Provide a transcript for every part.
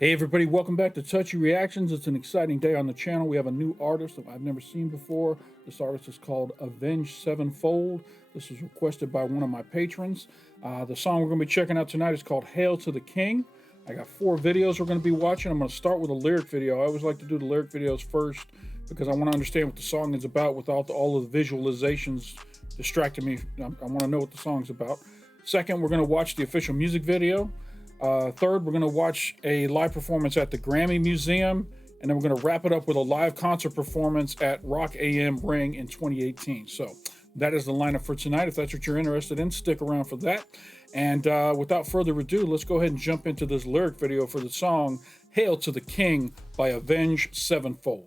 Hey everybody, welcome back to Touchy Reactions. It's an exciting day on the channel. We have a new artist that I've never seen before. This artist is called Avenged Sevenfold. This was requested by one of my patrons. The song we're going to be checking out tonight is called Hail to the King. I got 4 videos we're going to be watching. I'm going to start with a lyric video. I always like to do the lyric videos first because I want to understand what the song is about without all of the visualizations distracting me. I want to know what the song's about. Second, we're going to watch the official music video. Third, we're going to watch a live performance at the Grammy Museum, and then we're going to wrap it up with a live concert performance at Rock AM Ring in 2018. So that is the lineup for tonight. If that's what you're interested in, stick around for that. And without further ado, let's go ahead and jump into this lyric video for the song Hail to the King by Avenged Sevenfold.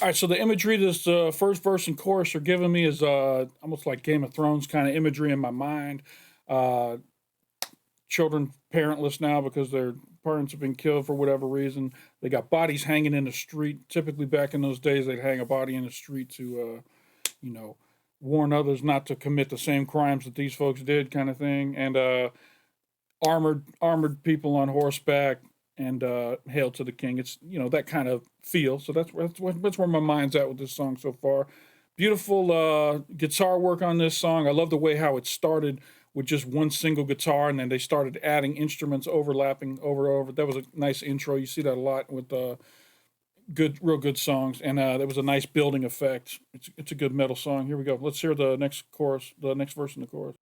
All right, so the imagery this first verse and chorus are giving me is almost like Game of Thrones kind of imagery in my mind. Uh, Children parentless now because their parents have been killed for whatever reason. They got bodies hanging in the street. Typically, back in those days, they'd hang a body in the street to, warn others not to commit the same crimes that these folks did, kind of thing. And armored people on horseback, and Hail to the King. It's that kind of feel. So that's where my mind's at with this song so far. Beautiful guitar work on this song. I love the way how it started with just one single guitar, and then they started adding instruments overlapping over. That was a nice intro. You see that a lot with real good songs, and there was a nice building effect. It's a good metal song. Here we go. Let's hear the next chorus, the next verse in the chorus.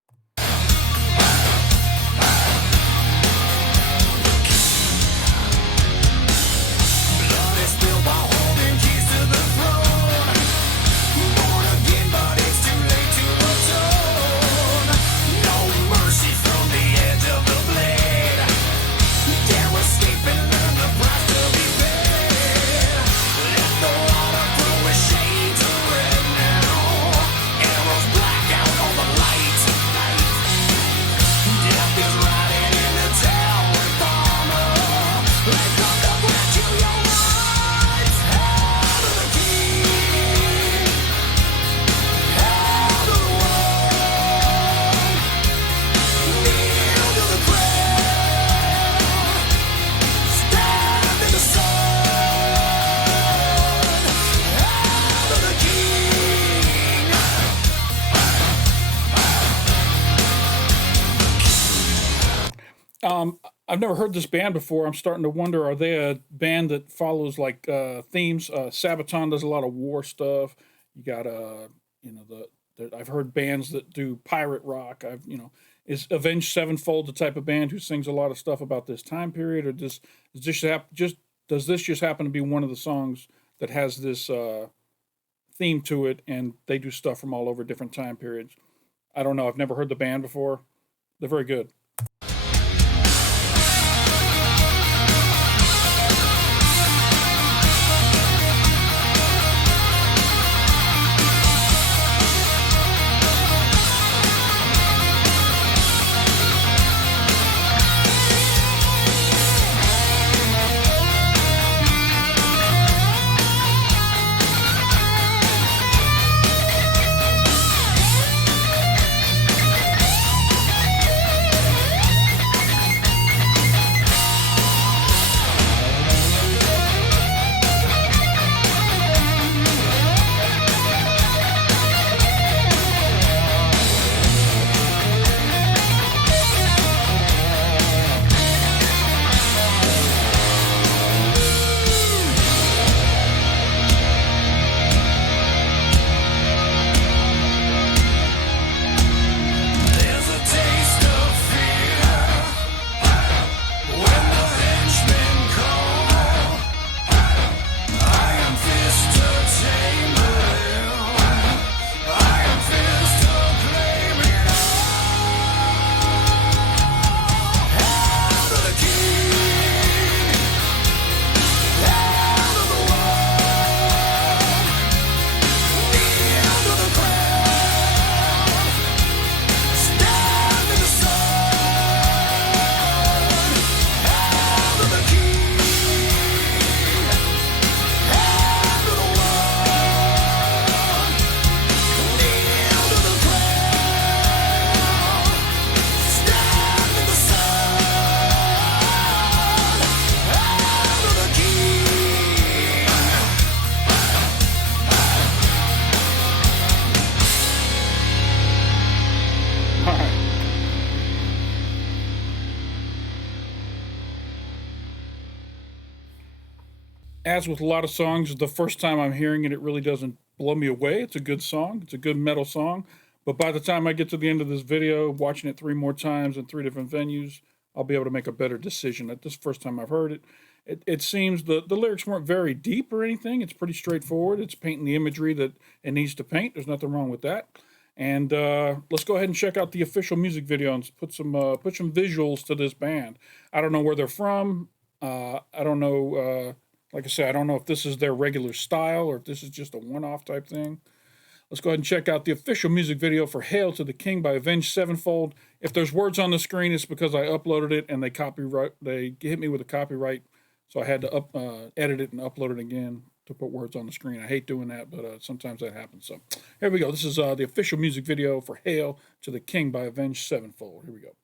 I've never heard this band before. I'm starting to wonder, are they a band that follows like themes? Sabaton does a lot of war stuff. You got I've heard bands that do pirate rock. Is Avenged Sevenfold the type of band who sings a lot of stuff about this time period, or does this just happen to be one of the songs that has this theme to it, and they do stuff from all over different time periods. I don't know. I've never heard the band before. They're very good. As with a lot of songs, the first time I'm hearing it, it really doesn't blow me away. It's a good song. It's a good metal song. But by the time I get to the end of this video, watching it 3 more times in 3 different venues, I'll be able to make a better decision. At this first time I've heard it, it seems the lyrics weren't very deep or anything. It's pretty straightforward. It's painting the imagery that it needs to paint. There's nothing wrong with that. And let's go ahead and check out the official music video and put some visuals to this band. I don't know where they're from. I don't know... like I said, I don't know if this is their regular style or if this is just a one-off type thing. Let's go ahead and check out the official music video for Hail to the King by Avenged Sevenfold. If there's words on the screen, it's because I uploaded it and they hit me with a copyright, so I had to edit it and upload it again to put words on the screen. I hate doing that, but sometimes that happens. So here we go. This is the official music video for Hail to the King by Avenged Sevenfold. Here we go.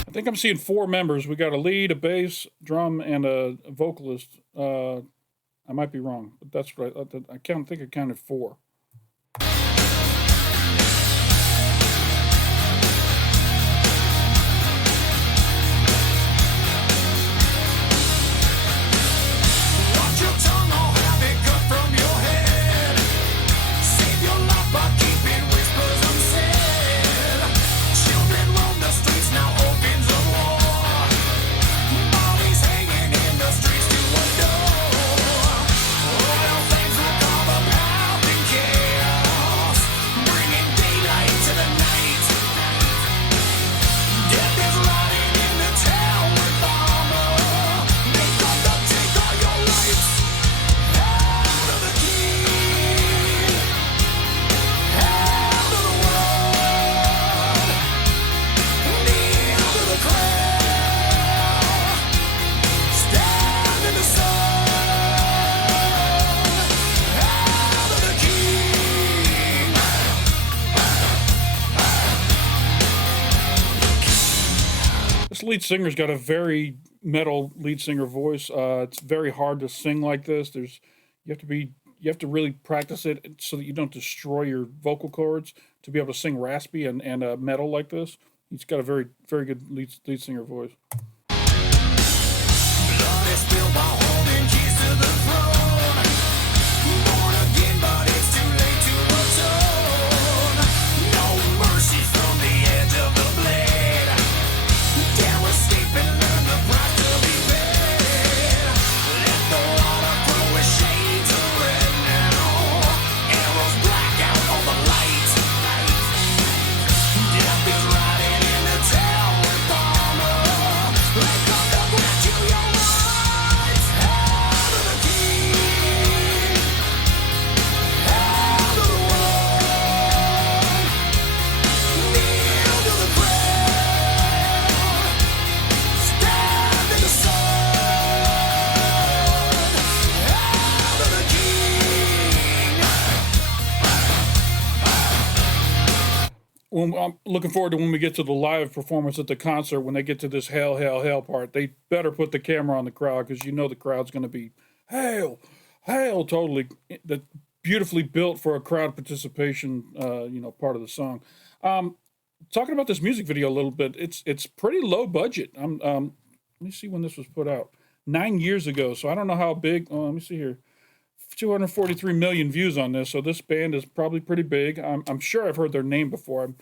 I think I'm seeing 4 members. We got a lead, a bass, drum, and a vocalist. I might be wrong, but that's right. I think I counted 4. Things will come about and care. lead singer's got a very metal lead singer voice. It's very hard to sing like this. You have to be you have to really practice it so that you don't destroy your vocal cords to be able to sing raspy and metal like this. He's got a very good lead singer voice. I'm looking forward to when we get to the live performance at the concert. When they get to this hail, hail, hail part, they better put the camera on the crowd, because you know the crowd's going to be hail, hail, totally. That beautifully built for a crowd participation, part of the song. Talking about this music video a little bit, it's pretty low budget. Let me see when this was put out. 9 years ago, so I don't know how big. Let me see here. 243 million views on this, so this band is probably pretty big. I'm sure I've heard their name before. I'm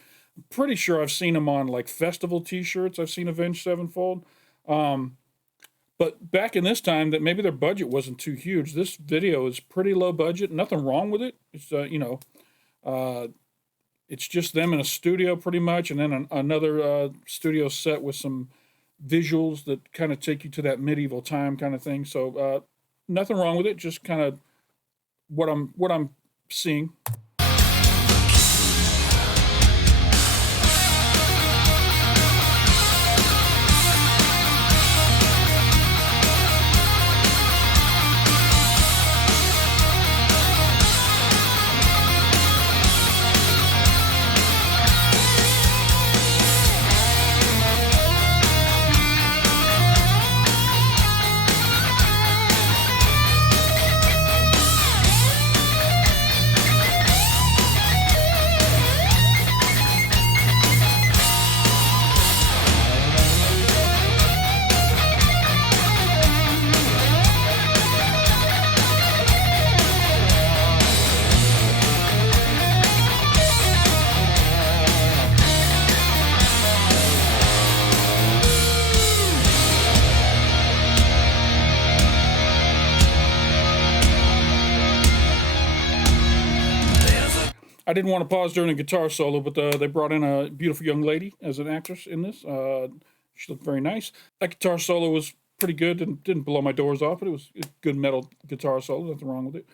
pretty sure I've seen them on like festival T-shirts. I've seen Avenged Sevenfold, but back in this time, that maybe their budget wasn't too huge. This video is pretty low budget. Nothing wrong with it. It's it's just them in a studio pretty much, and then another studio set with some visuals that kind of take you to that medieval time kind of thing. So nothing wrong with it. Just kind of what I'm seeing. I didn't want to pause during a guitar solo, but they brought in a beautiful young lady as an actress in this. She looked very nice. That guitar solo was pretty good and didn't blow my doors off, but it was a good metal guitar solo. Nothing wrong with it.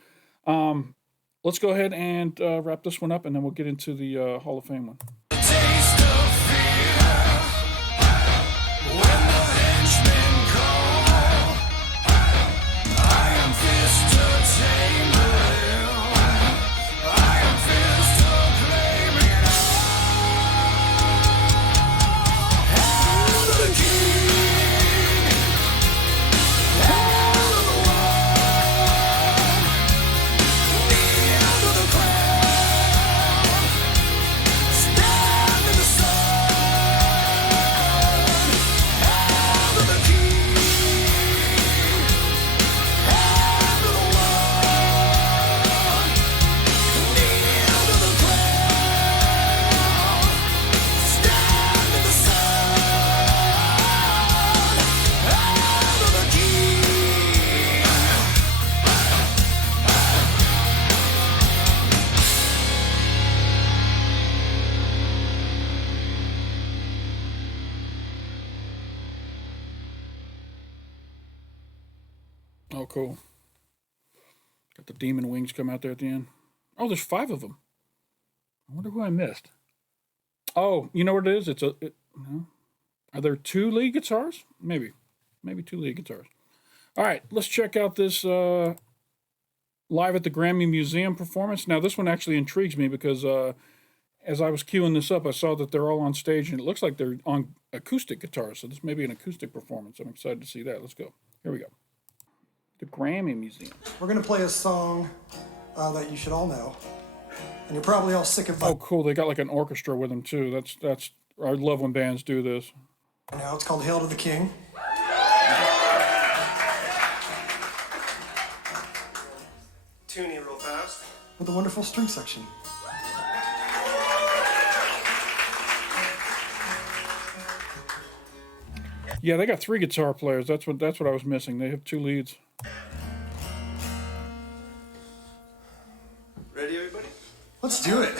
Let's go ahead and wrap this one up, and then we'll get into the Hall of Fame one. Oh, cool. Got the demon wings come out there at the end. Oh, there's 5 of them. I wonder who I missed. Oh, you know what it is? No. Are there 2 lead guitars? Maybe 2 lead guitars. All right, let's check out this live at the Grammy Museum performance. Now, this one actually intrigues me because as I was queuing this up, I saw that they're all on stage, and it looks like they're on acoustic guitars. So this may be an acoustic performance. I'm excited to see that. Let's go. Here we go. The Grammy Museum. We're going to play a song that you should all know. And you're probably all sick of Oh, cool. They got like an orchestra with them, too. That's. I love when bands do this. Now it's called Hail to the King. Tuning real fast. With a wonderful string section. Yeah, they got 3 guitar players. That's what I was missing. They have 2 leads. Ready, everybody? Let's do it.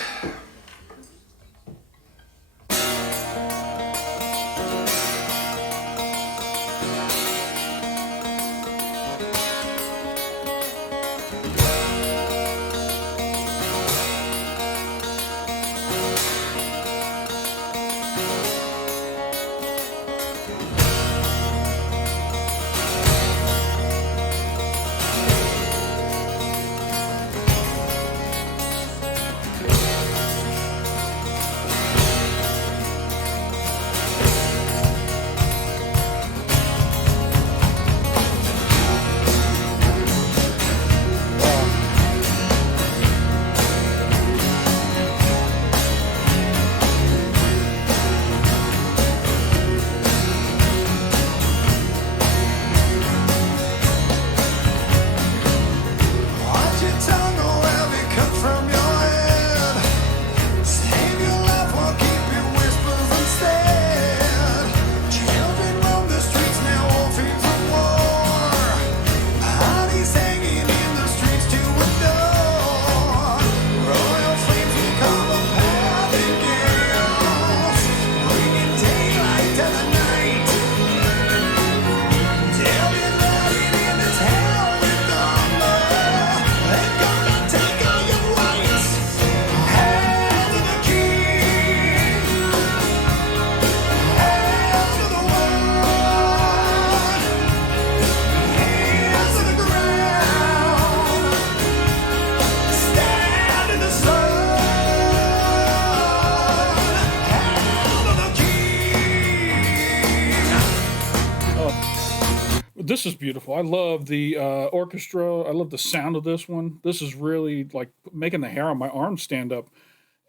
This is beautiful. I love the orchestra. I love the sound of this one. This is really like making the hair on my arm stand up.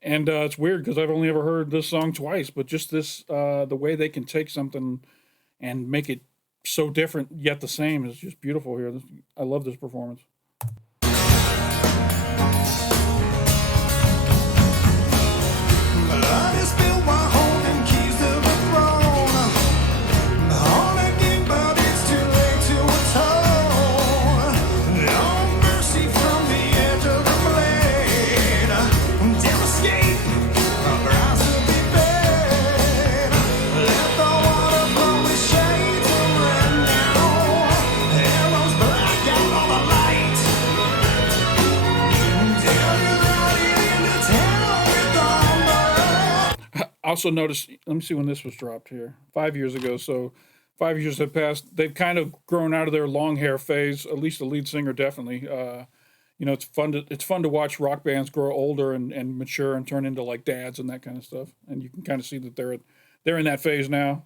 And it's weird because I've only ever heard this song twice, but just this, the way they can take something and make it so different yet the same is just beautiful here. I love this performance. Also noticed, let me see when this was dropped here, 5 years ago. So 5 years have passed. They've kind of grown out of their long hair phase. At least the lead singer definitely. You know, it's fun to watch rock bands grow older and mature and turn into like dads and that kind of stuff. And you can kind of see that they're in that phase now.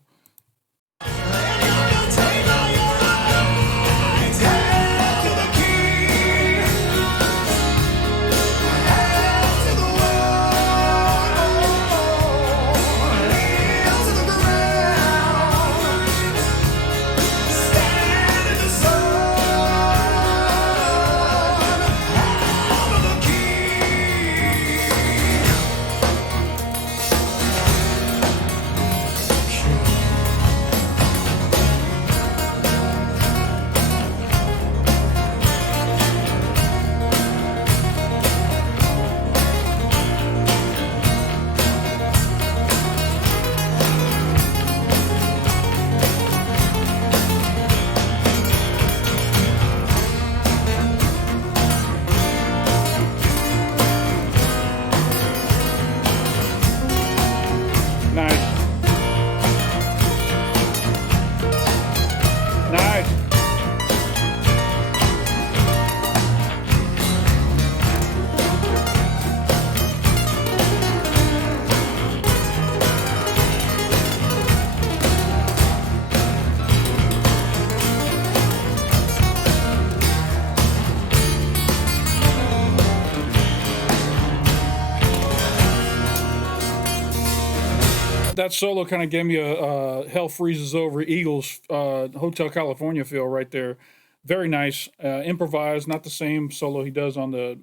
that solo kind of gave me a Hell Freezes Over Eagles Hotel California feel right there. Very nice. Improvised, not the same solo he does on the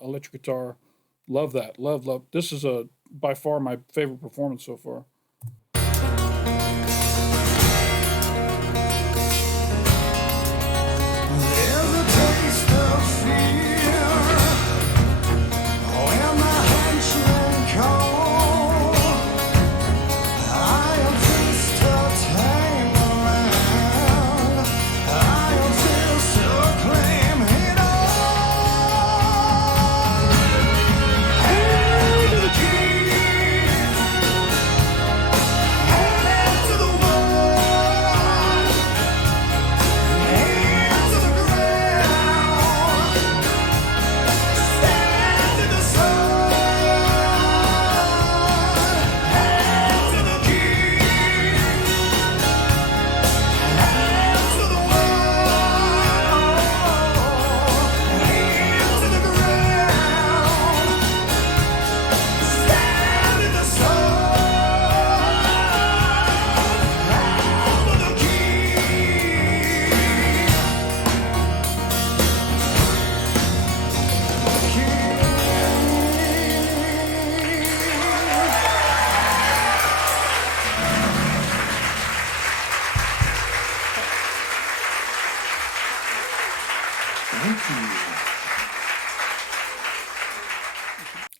electric guitar. Love that. Love, love. This is by far my favorite performance so far.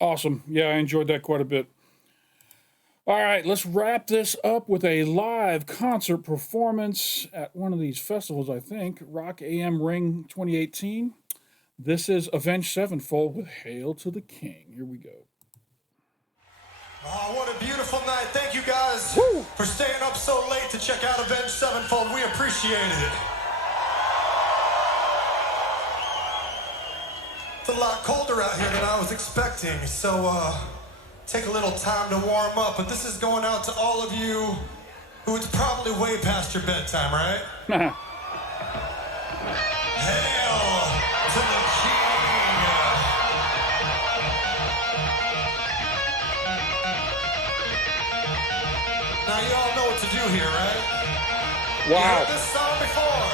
Awesome. Yeah, I enjoyed that quite a bit. All right, let's wrap this up with a live concert performance at one of these festivals, I think. Rock AM Ring 2018. This is Avenged Sevenfold with Hail to the King. Here we go. Oh, what a beautiful night. Thank you guys for staying up so late to check out Avenged Sevenfold. We appreciate it. It's a lot colder out here than I was expecting, so take a little time to warm up. But this is going out to all of you who it's probably way past your bedtime, right? Hail to the King! Now you all know what to do here, right? Wow. You heard this song before.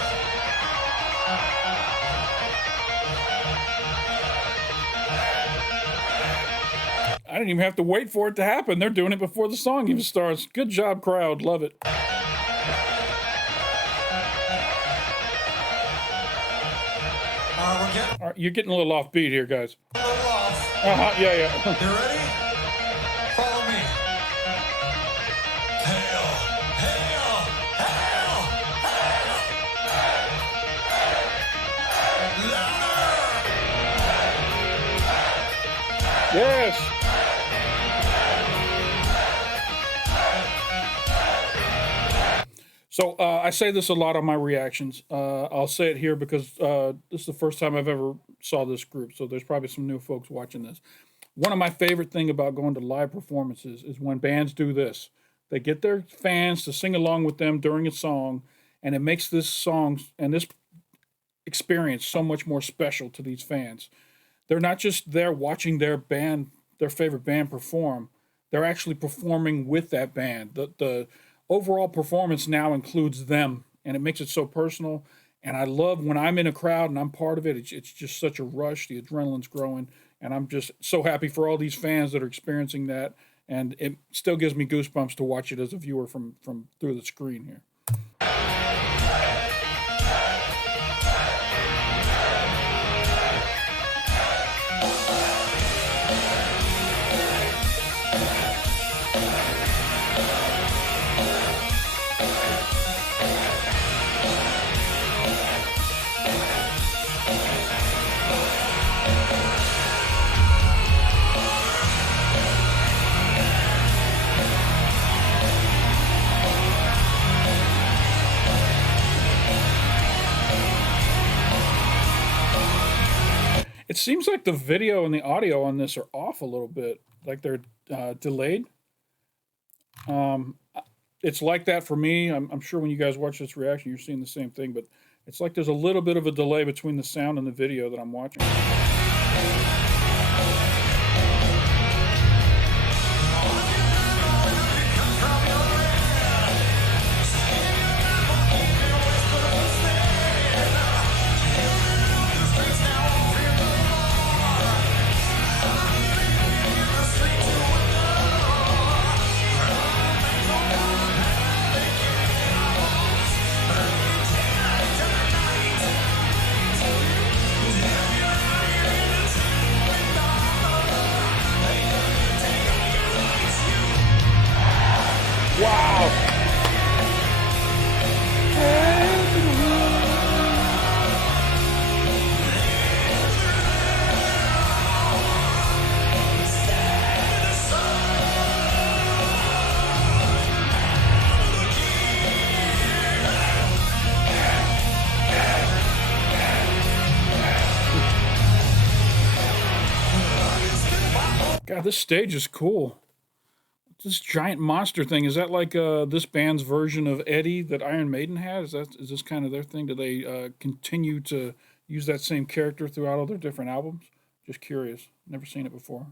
I didn't even have to wait for it to happen. They're doing it before the song even starts. Good job, crowd. Love it. All right, you're getting a little offbeat here, guys. A little off. Yeah. You ready? Follow me. Hail, hail, hail, hail. Louder. Yes. So I say this a lot on my reactions. I'll say it here because this is the first time I've ever saw this group. So there's probably some new folks watching this. One of my favorite thing about going to live performances is when bands do this. They get their fans to sing along with them during a song, and it makes this song and this experience so much more special to these fans. They're not just there watching their band, their favorite band perform. They're actually performing with that band. The overall performance now includes them, and it makes it so personal. And I love when I'm in a crowd and I'm part of it. It's just such a rush. The adrenaline's growing, and I'm just so happy for all these fans that are experiencing that. And it still gives me goosebumps to watch it as a viewer from through the screen here. It seems like the video and the audio on this are off a little bit, like they're delayed. It's like that for me. I'm sure when you guys watch this reaction, you're seeing the same thing, but it's like there's a little bit of a delay between the sound and the video that I'm watching. From God, this stage is cool. This giant monster thing, is that like this band's version of Eddie that Iron Maiden had? Is this kind of their thing? Do they continue to use that same character throughout all their different albums? Just curious. Never seen it before.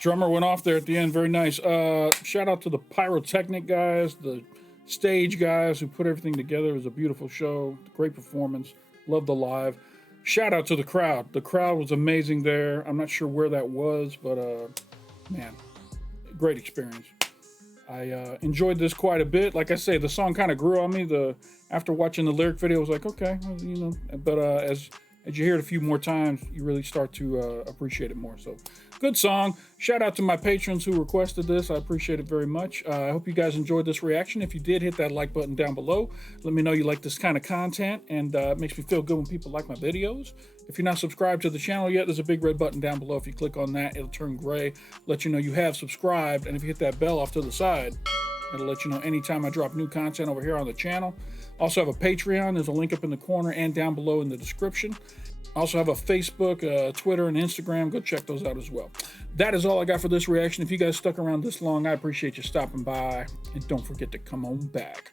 Drummer went off there at the end. Very nice. Shout out to the pyrotechnic guys, the stage guys who put everything together. It was a beautiful show. Great performance. Loved the live. Shout out to the crowd. The crowd was amazing there. I'm not sure where that was, but man, great experience. I enjoyed this quite a bit. Like I say, the song kind of grew on me. After watching the lyric video, I was like, okay, well, you know. But as you hear it a few more times, you really start to appreciate it more. So, good song. Shout out to my patrons who requested this. I appreciate it very much. I hope you guys enjoyed this reaction. If you did, hit that like button down below. Let me know you like this kind of content, and it makes me feel good when people like my videos. If you're not subscribed to the channel yet, there's a big red button down below. If you click on that, it'll turn gray, let you know you have subscribed. And if you hit that bell off to the side, it'll let you know anytime I drop new content over here on the channel. Also have a Patreon. There's a link up in the corner and down below in the description. I also have a Facebook, Twitter, and Instagram. Go check those out as well. That is all I got for this reaction. If you guys stuck around this long, I appreciate you stopping by. And don't forget to come on back.